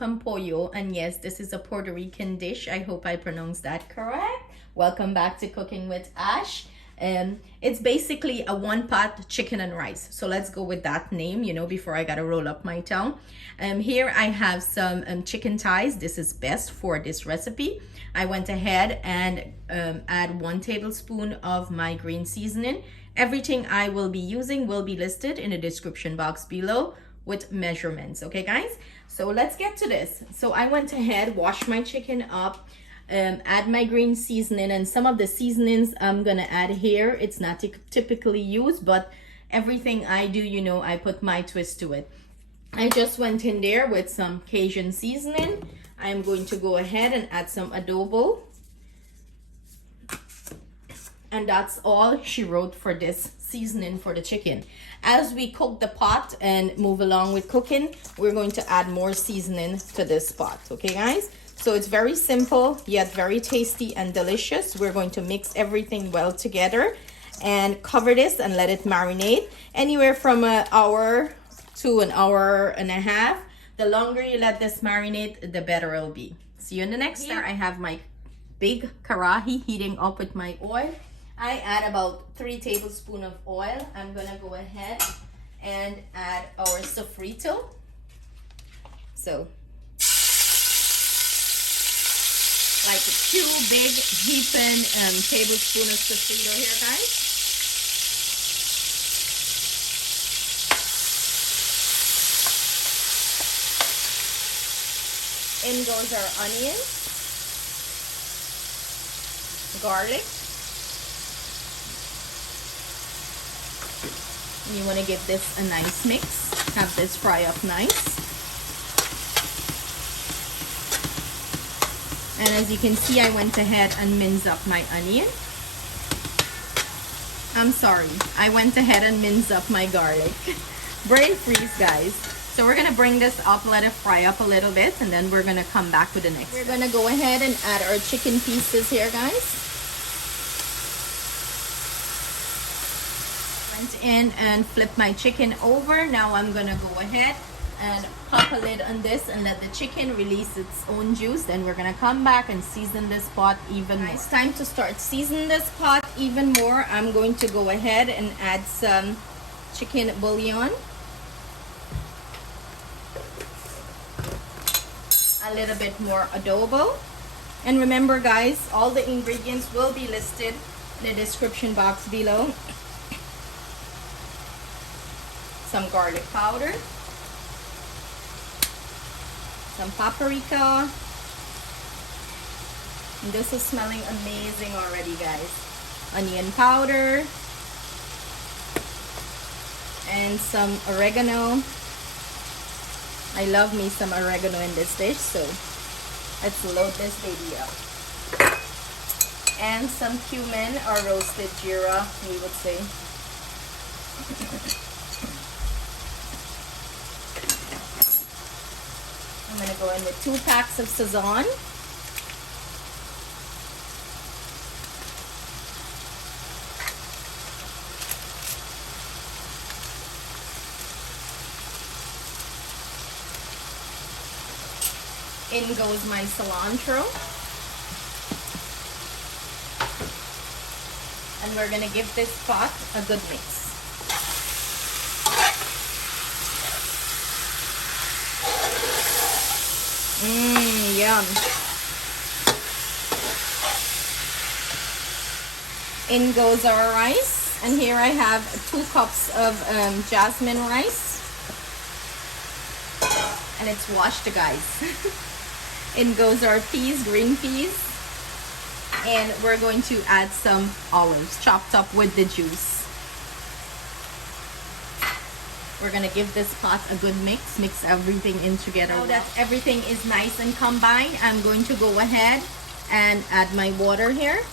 con pollo, and yes, this is a Puerto Rican dish. I hope I pronounced that correct. Welcome back to Cooking with Ash. It's basically a one-pot chicken and rice. So let's go with that name, you know, before I gotta roll up my tongue. Here I have some chicken thighs. This is best for this recipe. I went ahead and add 1 tablespoon of my green seasoning. Everything I will be using will be listed in the description box below with measurements. Okay guys, so let's get to this. So I went ahead, washed my chicken up, add my green seasoning, and some of the seasonings I'm gonna add here, it's not typically used, but everything I do, you know, I put my twist to it. I just went in there with some Cajun seasoning. I'm going to go ahead and add some adobo, and that's all she wrote for this seasoning for the chicken. As we cook the pot and move along with cooking, we're going to add more seasoning to this pot. Okay guys, so it's very simple yet very tasty and delicious. We're going to mix everything well together and cover this and let it marinate anywhere from an hour to an hour and a half. The longer you let this marinate, the better it'll be. See you in the next step. I have my big karahi heating up with my oil. I add about 3 tablespoons of oil. I'm gonna go ahead and add our sofrito. So, like 2 big heaping tablespoons of sofrito here, guys. In goes our onions, garlic. You want to give this a nice mix. Have this fry up nice. And as you can see, I went ahead and minced up my onion. I'm sorry, I went ahead and minced up my garlic. Brain freeze, guys. So we're gonna bring this up, let it fry up a little bit, and then we're gonna come back with the next. We're gonna go ahead and add our chicken pieces here, guys. In and flip my chicken over. Now I'm gonna go ahead and pop a lid on this and let the chicken release its own juice. Then we're gonna come back and season this pot even more. It's time to start seasoning this pot even more. I'm going to go ahead and add some chicken bouillon, a little bit more adobo, and remember guys, all the ingredients will be listed in the description box below. Some garlic powder, some paprika, and this is smelling amazing already guys. Onion powder, and some oregano. I love me some oregano in this dish, so let's load this baby up. And some cumin, or roasted jeera, we would say. I'm going to go in with 2 packs of sazon. In goes my cilantro. And we're going to give this pot a good mix. Yum. In goes our rice, and here I have 2 cups of jasmine rice, and it's washed guys. In goes our peas, green peas, and we're going to add some olives chopped up with the juice. We're gonna give this pot a good mix, mix everything in together. Now that everything is nice and combined, I'm going to go ahead and add my water here.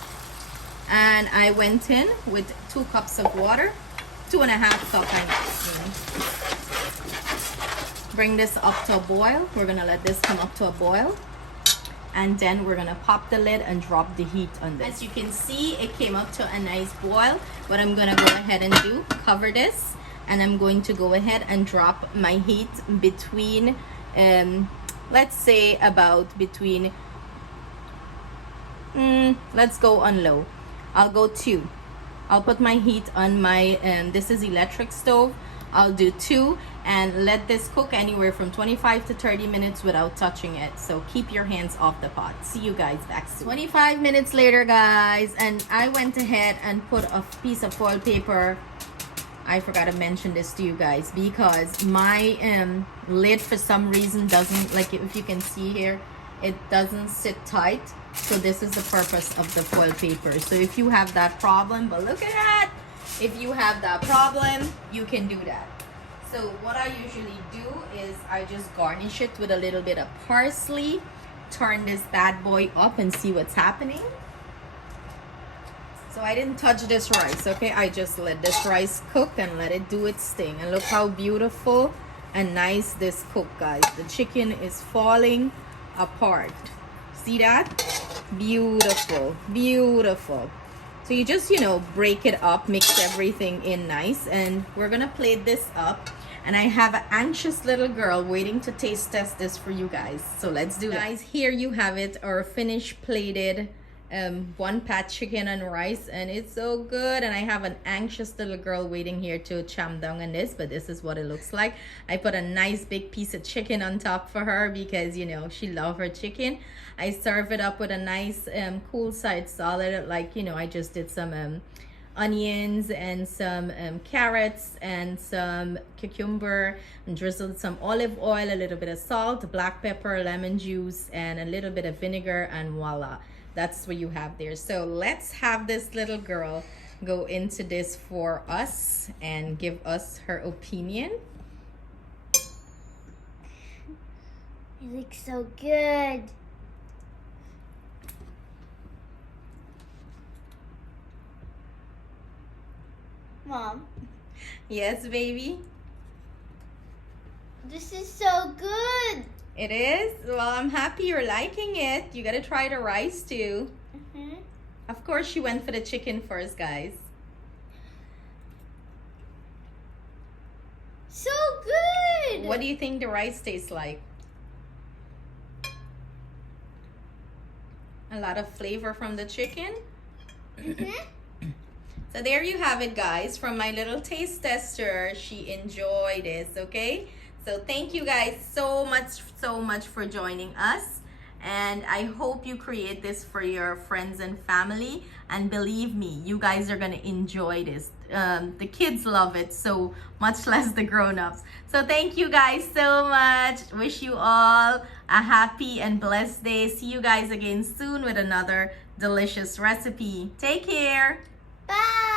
And I went in with 2 cups of water, 2.5 cups. Bring this up to a boil. We're gonna let this come up to a boil. And then we're gonna pop the lid and drop the heat on this. As you can see, it came up to a nice boil. What I'm gonna go ahead and do, cover this, and I'm going to go ahead and drop my heat between let's say about between, let's go on low. I'll go 2. I'll put my heat on my, this is electric stove. I'll do 2 and let this cook anywhere from 25 to 30 minutes without touching it. So keep your hands off the pot. See you guys back soon. 25 minutes later, guys, and I went ahead and put a piece of foil paper. I forgot to mention this to you guys because my lid for some reason doesn't, like if you can see here, it doesn't sit tight. So this is the purpose of the foil paper. So if you have that problem, but look at that, if you have that problem, you can do that. So what I usually do is I just garnish it with a little bit of parsley, turn this bad boy up and see what's happening. So I didn't touch this rice, okay? I just let this rice cook and let it do its thing. And look how beautiful and nice this cook, guys. The chicken is falling apart. See that? Beautiful, beautiful. So you just, you know, break it up, mix everything in nice, and we're gonna plate this up. And I have an anxious little girl waiting to taste test this for you guys. So let's do it. Guys, here you have it, our finished plated one pot chicken and rice, and it's so good. And I have an anxious little girl waiting here to chomp down on this, but this is what it looks like. I put a nice big piece of chicken on top for her because, you know, she loves her chicken. I serve it up with a nice cool side salad, like, you know, I just did some onions and some carrots and some cucumber, and drizzled some olive oil, a little bit of salt, black pepper, lemon juice, and a little bit of vinegar, and voila, that's what you have there. So let's have this little girl go into this for us and give us her opinion. It looks so good. Mom. Yes, baby? This is so good. It is? Well, I'm happy you're liking it. You gotta try the rice too. Of course, she went for the chicken first, guys. So good. What do you think the rice tastes like? A lot of flavor from the chicken? So there you have it, guys, from my little taste tester. She enjoyed this, okay? So thank you guys so much for joining us. And I hope you create this for your friends and family. And believe me, you guys are going to enjoy this. The kids love it so much, less the grown-ups. So thank you guys so much. Wish you all a happy and blessed day. See you guys again soon with another delicious recipe. Take care. Bye.